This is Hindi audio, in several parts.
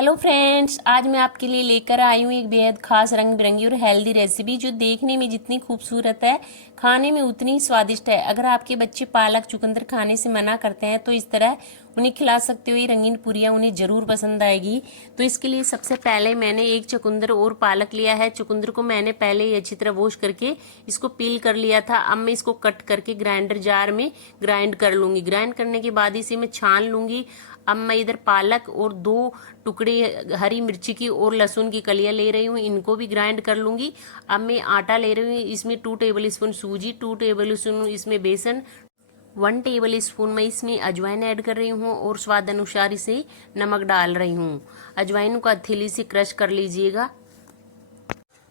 हेलो फ्रेंड्स, आज मैं आपके लिए लेकर आई हूँ एक बेहद खास रंग बिरंगी और हेल्दी रेसिपी जो देखने में जितनी खूबसूरत है खाने में उतनी ही स्वादिष्ट है। अगर आपके बच्चे पालक चुकंदर खाने से मना करते हैं तो इस तरह उन्हें खिला सकते हो। ये रंगीन पूरियाँ उन्हें ज़रूर पसंद आएगी। तो इसके लिए सबसे पहले मैंने एक चुकंदर और पालक लिया है। चुकंदर को मैंने पहले ही अच्छी तरह वॉश करके इसको पील कर लिया था। अब मैं इसको कट करके ग्राइंडर जार में ग्राइंड कर लूँगी। ग्राइंड करने के बाद इसे मैं छान लूँगी। अब मैं इधर पालक और 2 टुकड़े हरी मिर्ची की और लहसुन की कलियां ले रही हूँ, इनको भी ग्राइंड कर लूँगी। अब मैं आटा ले रही हूँ, इसमें 2 टेबल स्पून सूजी, 2 टेबल स्पून इसमें बेसन, 1 टेबल स्पून मैं इसमें अजवाइन ऐड कर रही हूँ और स्वाद अनुसार इसे नमक डाल रही हूँ। अजवाइन को हथेली से क्रश कर लीजिएगा।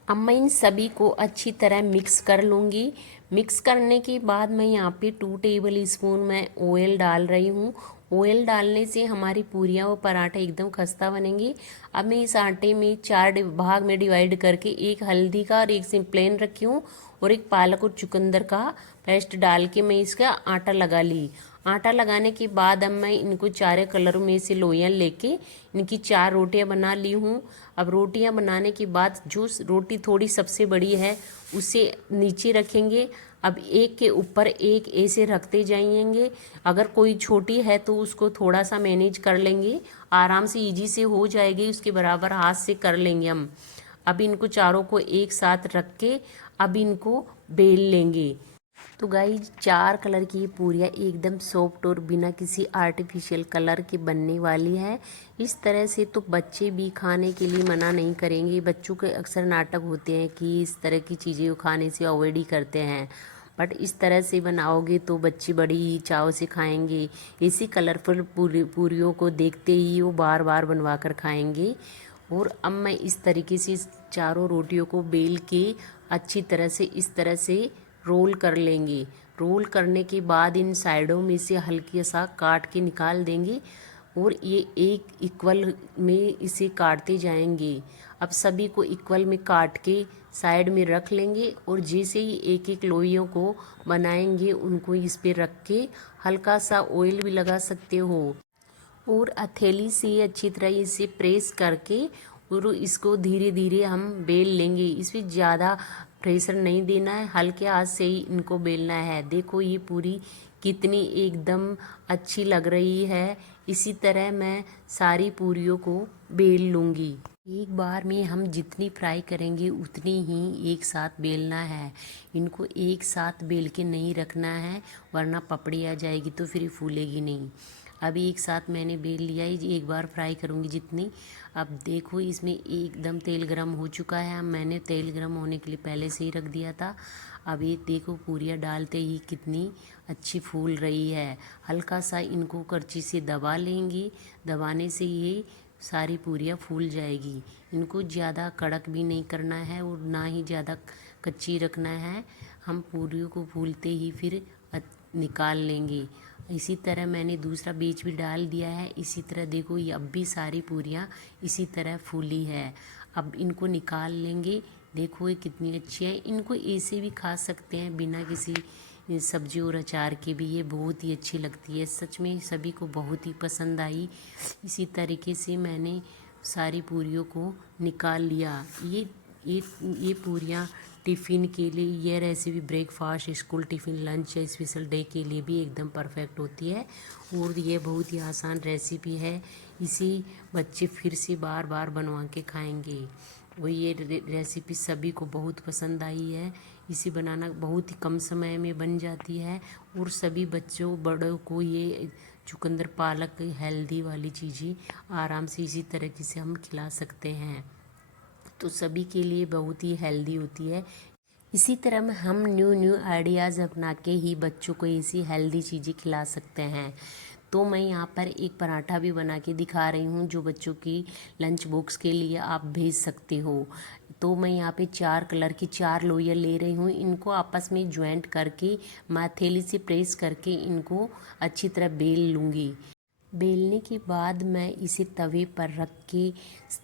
अब मैं इन सभी को अच्छी तरह मिक्स कर लूँगी। मिक्स करने के बाद मैं यहाँ पे 2 टेबल स्पून मैं ऑयल डाल रही हूँ। ऑयल डालने से हमारी पूरियाँ और पराठे एकदम खस्ता बनेंगे। अब मैं इस आटे में 4 भाग में डिवाइड करके एक हल्दी का और एक से प्लेन रखी हूँ और एक पालक और चुकंदर का पेस्ट डाल के मैं इसका आटा लगा ली। आटा लगाने के बाद अब मैं इनको 4 कलरों में से लोइयाँ लेके इनकी 4 रोटियां बना ली हूँ। अब रोटियां बनाने के बाद जो रोटी थोड़ी सबसे बड़ी है उसे नीचे रखेंगे। अब एक के ऊपर एक ऐसे रखते जाएंगे। अगर कोई छोटी है तो उसको थोड़ा सा मैनेज कर लेंगे, आराम से इजी से हो जाएगी, उसके बराबर हाथ से कर लेंगे हम। अब इनको चारों को एक साथ रख के अब इनको बेल लेंगे। तो गाइस 4 कलर की ये पूरियाँ एकदम सॉफ्ट और बिना किसी आर्टिफिशियल कलर के बनने वाली है। इस तरह से तो बच्चे भी खाने के लिए मना नहीं करेंगे। बच्चों के अक्सर नाटक होते हैं कि इस तरह की चीज़ें खाने से अवॉइड ही करते हैं, बट इस तरह से बनाओगे तो बच्चे बड़ी ही चाव से खाएंगे। इसी कलरफुल पूरियों को देखते ही वो बार बार बनवा कर खाएंगे। और अब मैं इस तरीके से चारों रोटियों को बेल के अच्छी तरह से इस तरह से रोल कर लेंगे। रोल करने के बाद इन साइडों में से हल्की सा काट के निकाल देंगे और ये एक इक्वल में इसे काटते जाएंगे। अब सभी को इक्वल में काट के साइड में रख लेंगे और जैसे ही एक एक लोइयों को बनाएंगे उनको इस पे रख के हल्का सा ऑयल भी लगा सकते हो और हथेली से अच्छी तरह इसे प्रेस करके और इसको धीरे धीरे हम बेल लेंगे। इसमें ज़्यादा प्रेशर नहीं देना है, हल्के हाथ से ही इनको बेलना है। देखो ये पूरी कितनी एकदम अच्छी लग रही है। इसी तरह मैं सारी पूरियों को बेल लूँगी। एक बार में हम जितनी फ्राई करेंगे उतनी ही एक साथ बेलना है। इनको एक साथ बेल के नहीं रखना है, वरना पपड़ी आ जाएगी तो फिर फूलेगी नहीं। अभी एक साथ मैंने बेल लिया है, एक बार फ्राई करूँगी जितनी। अब देखो इसमें एकदम तेल गरम हो चुका है। अब मैंने तेल गरम होने के लिए पहले से ही रख दिया था। अब ये देखो पूरियाँ डालते ही कितनी अच्छी फूल रही है। हल्का सा इनको करछी से दबा लेंगी, दबाने से ये सारी पूरियाँ फूल जाएगी। इनको ज़्यादा कड़क भी नहीं करना है और ना ही ज़्यादा कच्ची रखना है। हम पूरियों को फूलते ही फिर निकाल लेंगे। इसी तरह मैंने दूसरा बीज भी डाल दिया है। इसी तरह देखो ये अब भी सारी पूरियाँ इसी तरह फूली है। अब इनको निकाल लेंगे। देखो ये कितनी अच्छी है। इनको ऐसे भी खा सकते हैं बिना किसी सब्जी और अचार के भी, ये बहुत ही अच्छी लगती है। सच में सभी को बहुत ही पसंद आई। इसी तरीके से मैंने सारी पूरियों को निकाल लिया। ये पूरियाँ टिफ़िन के लिए, ये recipe breakfast, school tiffin, lunch या स्पेशल डे के लिए भी एकदम परफेक्ट होती है और ये बहुत ही आसान रेसिपी है। इसी बच्चे फिर से बार बार बनवा के खाएंगे। वो ये रेसिपी सभी को बहुत पसंद आई है। इसे बनाना बहुत ही कम समय में बन जाती है और सभी बच्चों बड़ों को ये चुकंदर पालक हेल्दी वाली चीज़ें आराम से इसी तरीके से हम खिला सकते हैं। तो सभी के लिए बहुत ही हेल्दी होती है। इसी तरह में हम न्यू न्यू आइडियाज़ अपना के ही बच्चों को ऐसी हेल्दी चीज़ें खिला सकते हैं। तो मैं यहाँ पर एक पराठा भी बना के दिखा रही हूँ जो बच्चों की लंच बॉक्स के लिए आप भेज सकते हो। तो मैं यहाँ पे 4 कलर की 4 लोइयाँ ले रही हूँ। इनको आपस में ज्वाइंट करके हथेली से प्रेस करके इनको अच्छी तरह बेल लूँगी। बेलने के बाद मैं इसे तवे पर रख के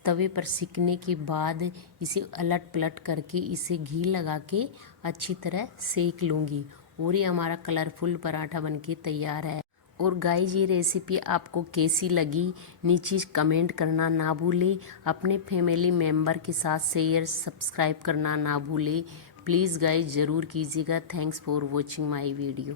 तवे पर सिकने के बाद इसे अलट पलट करके इसे घी लगा के अच्छी तरह सेक लूँगी और ये हमारा कलरफुल पराठा बनके तैयार है। और गाइज ये रेसिपी आपको कैसी लगी नीचे कमेंट करना ना भूलें। अपने फैमिली मेम्बर के साथ शेयर सब्सक्राइब करना ना भूलें। प्लीज़ गाइज ज़रूर कीजिएगा। Thanks for watching my video.